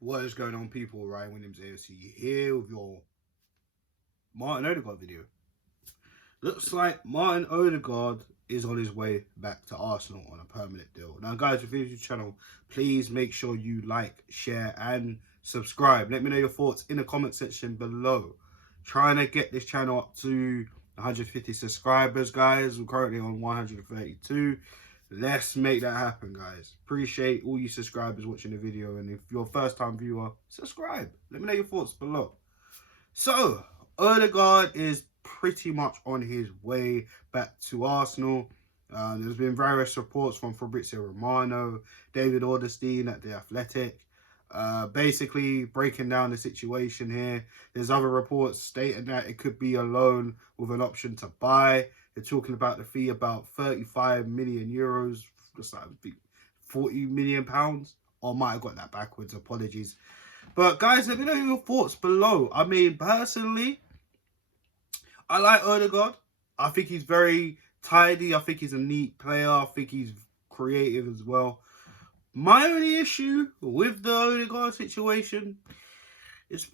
What is going on, people? Ryan Williams AFC here with your Martin Ødegaard video. Looks like Martin Ødegaard is on his way back to Arsenal on a permanent deal. Now, guys, if you're new to the channel, please make sure you like, share, and subscribe. Let me know your thoughts in the comment section below. Trying to get this channel up to 150 subscribers, guys. We're currently on 132. Let's make that happen, guys. Appreciate all you subscribers watching the video, and if you're a first time viewer, subscribe. Let me know your thoughts below. So Ødegaard is pretty much on his way back to Arsenal. There's been various reports from Fabrizio Romano, David Orderstein at The Athletic, basically breaking down the situation here. There's other reports stating that it could be a loan with an option to buy. They're talking about the fee about 35 million euros, just like 40 million pounds. Or I might have got that backwards, apologies. But guys, let me know your thoughts below. I mean, personally, I like Ødegaard. I think he's very tidy. I think he's a neat player. I think he's creative as well. My only issue with the Ødegaard situation is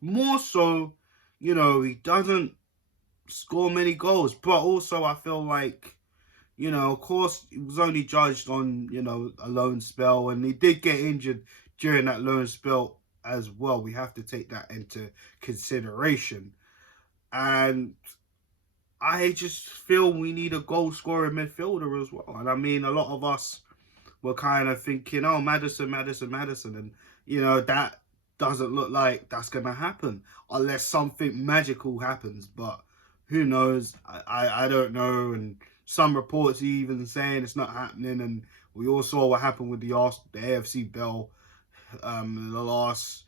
more so, you know, he doesn't score many goals, but also I feel like, you know, of course he was only judged on, you know, a loan spell, and he did get injured during that loan spell as well. We have to take that into consideration, and I just feel we need a goal scoring midfielder as well. And I mean, a lot of us were kind of thinking, oh, Maddison, and you know, that doesn't look like that's gonna happen unless something magical happens. But who knows? I don't know. And some reports even saying it's not happening. And we all saw what happened with the AFC Bell in the last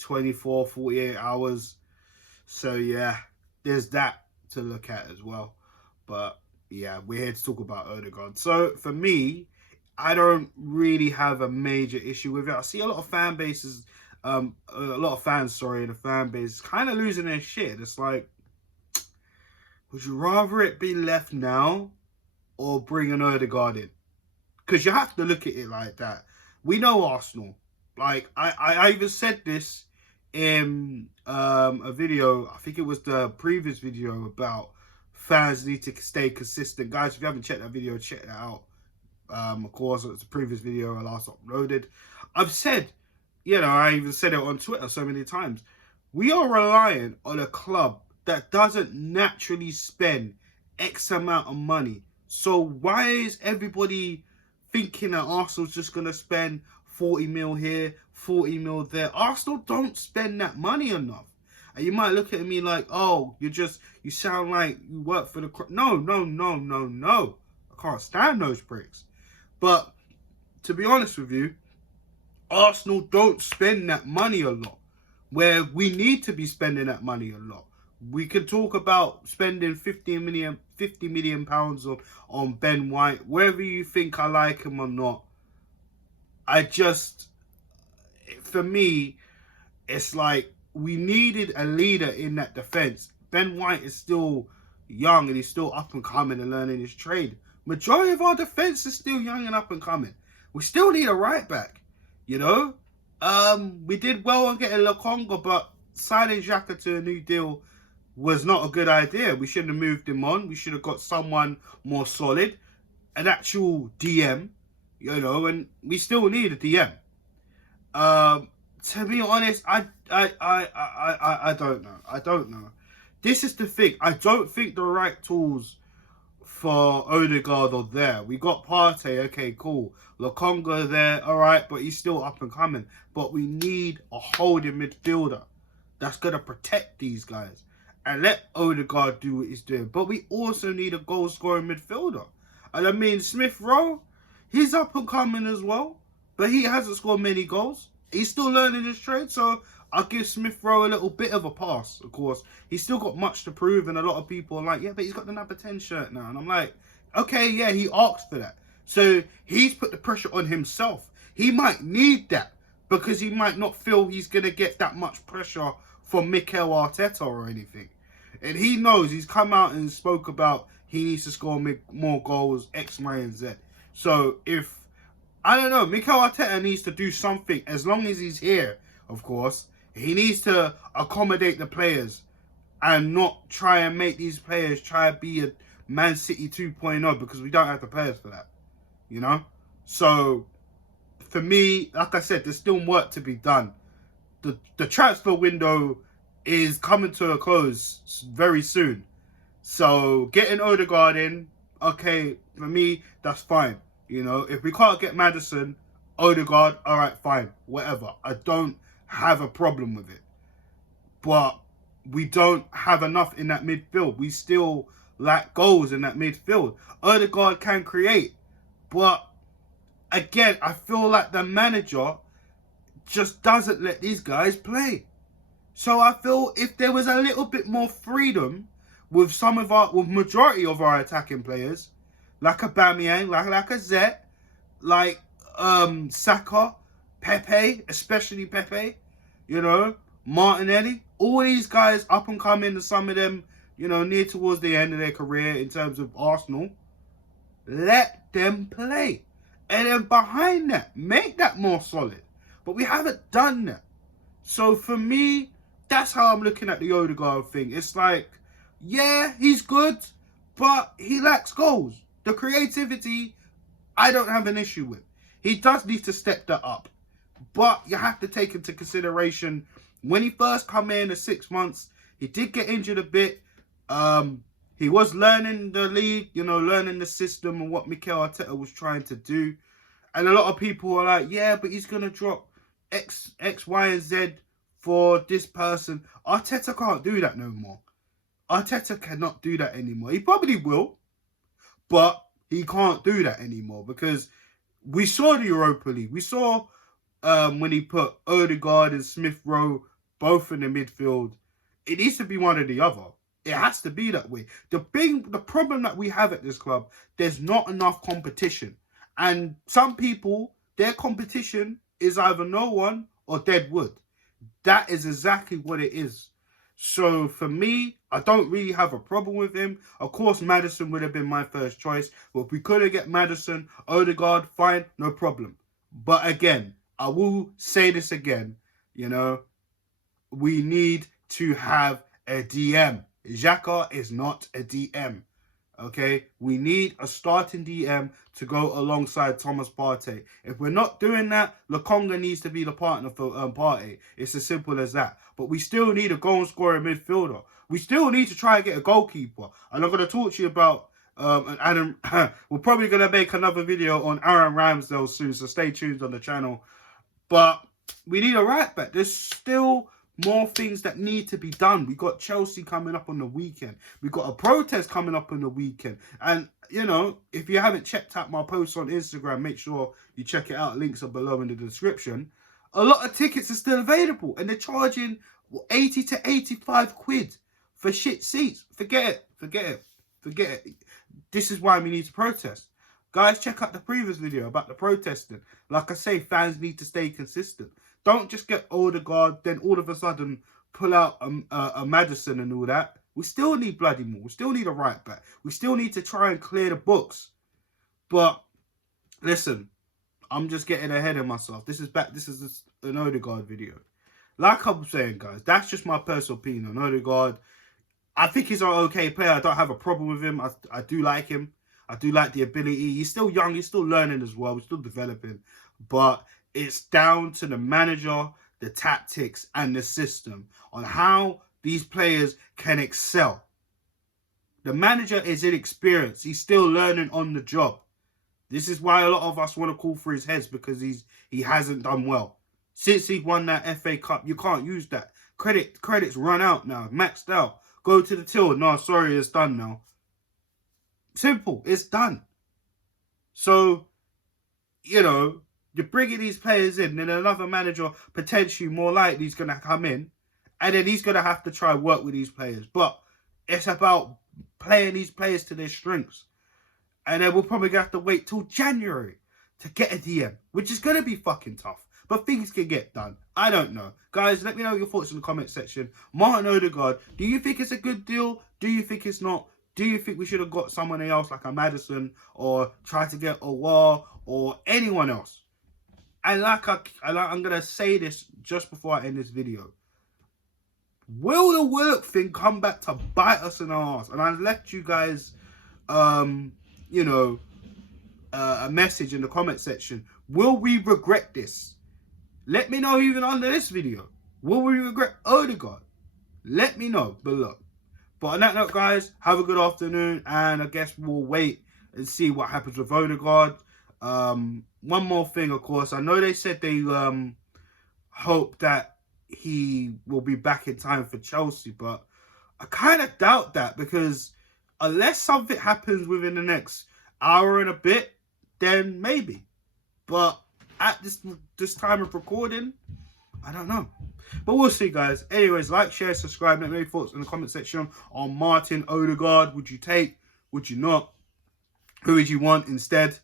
24, 48 hours. So yeah, there's that to look at as well. But yeah, we're here to talk about Ødegaard. So for me, I don't really have a major issue with it. I see a lot of fan bases, a lot of fans, sorry, in the fan base kind of losing their shit. It's like, would you rather it be left now or bring an Ødegaard in? Because you have to look at it like that. We know Arsenal. Like, I even said this in a video, I think it was the previous video, about fans need to stay consistent. Guys, if you haven't checked that video, check that out. Of course, it's a previous video I last uploaded. I've said, you know, I even said it on Twitter so many times, we are reliant on a club that doesn't naturally spend X amount of money. So why is everybody thinking that Arsenal's just going to spend 40 mil here, 40 mil there? Arsenal don't spend that money enough. And you might look at me like, oh, you sound like you work for the... No. I can't stand those pricks. But to be honest with you, Arsenal don't spend that money a lot, where we need to be spending that money a lot. We can talk about spending 50 million pounds on Ben White, whether you think I like him or not. For me, it's like we needed a leader in that defense. Ben White is still young and he's still up and coming and learning his trade. Majority of our defense is still young and up and coming. We still need a right back, you know. We did well on getting Lokonga, but signing Xhaka to a new deal was not a good idea. We shouldn't have moved him on. We should have got someone more solid, an actual DM, you know. And we still need a DM. To be honest, I don't know. I don't know. This is the thing. I don't think the right tools for Ødegaard are there. We got Partey, okay, cool. Lokonga there, all right, but he's still up and coming. But we need a holding midfielder that's going to protect these guys and let Ødegaard do what he's doing. But we also need a goal-scoring midfielder. And I mean, Smith Rowe, he's up and coming as well, but he hasn't scored many goals. He's still learning his trade, so I'll give Smith Rowe a little bit of a pass, of course. He's still got much to prove, and a lot of people are like, yeah, but he's got the number 10 shirt now. And I'm like, okay, yeah, he asked for that. So he's put the pressure on himself. He might need that because he might not feel he's going to get that much pressure from Mikel Arteta or anything. And he knows, he's come out and spoke about he needs to score more goals, X, Y, and Z. So if I don't know. Mikel Arteta needs to do something. As long as he's here, of course, he needs to accommodate the players and not try and make these players try to be a Man City 2.0, because we don't have the players for that, you know? So, for me, like I said, there's still work to be done. The transfer window is coming to a close very soon. So, getting Ødegaard in, okay, for me, that's fine. You know, if we can't get Maddison, Ødegaard, all right, fine, whatever. I don't have a problem with it. But we don't have enough in that midfield. We still lack goals in that midfield. Ødegaard can create, but again, I feel like the manager just doesn't let these guys play. So I feel if there was a little bit more freedom with with majority of our attacking players, like Aubameyang, like a Zet, like Saka, Pepe, especially Pepe, you know, Martinelli, all these guys up and coming, and some of them, you know, near towards the end of their career in terms of Arsenal, let them play. And then behind that, make that more solid. But we haven't done that. So for me, that's how I'm looking at the Ødegaard thing. It's like, yeah, he's good, but he lacks goals. The creativity, I don't have an issue with. He does need to step that up. But you have to take into consideration, when he first come in the 6 months, he did get injured a bit. He was learning the league, you know, learning the system and what Mikel Arteta was trying to do. And a lot of people are like, yeah, but he's going to drop X, Y, and Z for this person. Arteta can't do that no more. Arteta cannot do that anymore. He probably will, but he can't do that anymore, because we saw the Europa League. We saw when he put Ødegaard and Smith Rowe both in the midfield. It needs to be one or the other. It has to be that way. The problem that we have at this club, there's not enough competition. And some people, their competition is either no one or dead wood. That is exactly what it is. So for me, I don't really have a problem with him. Of course, Maddison would have been my first choice. But if we couldn't get Maddison, Ødegaard, fine, no problem. But again, I will say this again, you know, we need to have a DM. Xhaka is not a DM. Okay, we need a starting DM to go alongside Thomas Partey. If we're not doing that, Lokonga needs to be the partner for Partey. It's as simple as that. But we still need a goal scoring midfielder. We still need to try and get a goalkeeper. And I'm going to talk to you about Adam. We're probably going to make another video on Aaron Ramsdale soon, so stay tuned on the channel. But we need a right back. There's still more things that need to be done. We got Chelsea coming up on the weekend. We got a protest coming up on the weekend. And, you know, if you haven't checked out my posts on Instagram, make sure you check it out. Links are below in the description. A lot of tickets are still available, and they're charging 80 to 85 quid for shit seats. Forget it. Forget it. Forget it. This is why we need to protest. Guys, check out the previous video about the protesting. Like I say, fans need to stay consistent. Don't just get Ødegaard, then all of a sudden pull out a Maddison and all that. We still need bloody more. We still need a right back. We still need to try and clear the books. But listen, I'm just getting ahead of myself. This is an Ødegaard video. Like I'm saying, guys, that's just my personal opinion on Ødegaard. I think he's an okay player. I don't have a problem with him. I do like him. I do like the ability. He's still young. He's still learning as well. He's still developing. But it's down to the manager, the tactics, and the system on how these players can excel. The manager is inexperienced. He's still learning on the job. This is why a lot of us want to call for his heads, because he hasn't done well. Since he won that FA Cup, you can't use that. Credits run out now. Maxed out. Go to the till. No, sorry, it's done now. Simple. It's done. So, you know, you're bringing these players in, and another manager, potentially more likely, is going to come in, and then he's going to have to try and work with these players. But it's about playing these players to their strengths. And then we'll probably have to wait till January to get a DM, which is going to be fucking tough. But things can get done. I don't know. Guys, let me know your thoughts in the comment section. Martin Ødegaard, do you think it's a good deal? Do you think it's not? Do you think we should have got someone else like a Maddison or tried to get a War or anyone else? And I'm going to say this just before I end this video. Will the Willock thing come back to bite us in the arse? And I left you guys, you know, a message in the comment section. Will we regret this? Let me know even under this video. Will we regret Ødegaard? Let me know below. But on that note, guys, have a good afternoon. And I guess we'll wait and see what happens with Ødegaard. One more thing, of course. I know they said they hope that he will be back in time for Chelsea. But I kind of doubt that, because unless something happens within the next hour and a bit, then maybe. But at this time of recording, I don't know. But we'll see, guys. Anyways, like, share, subscribe. Let me know your thoughts in the comment section on Martin Ødegaard. Would you take? Would you not? Who would you want instead?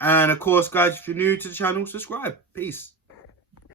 And of course, guys, if you're new to the channel, subscribe. Peace.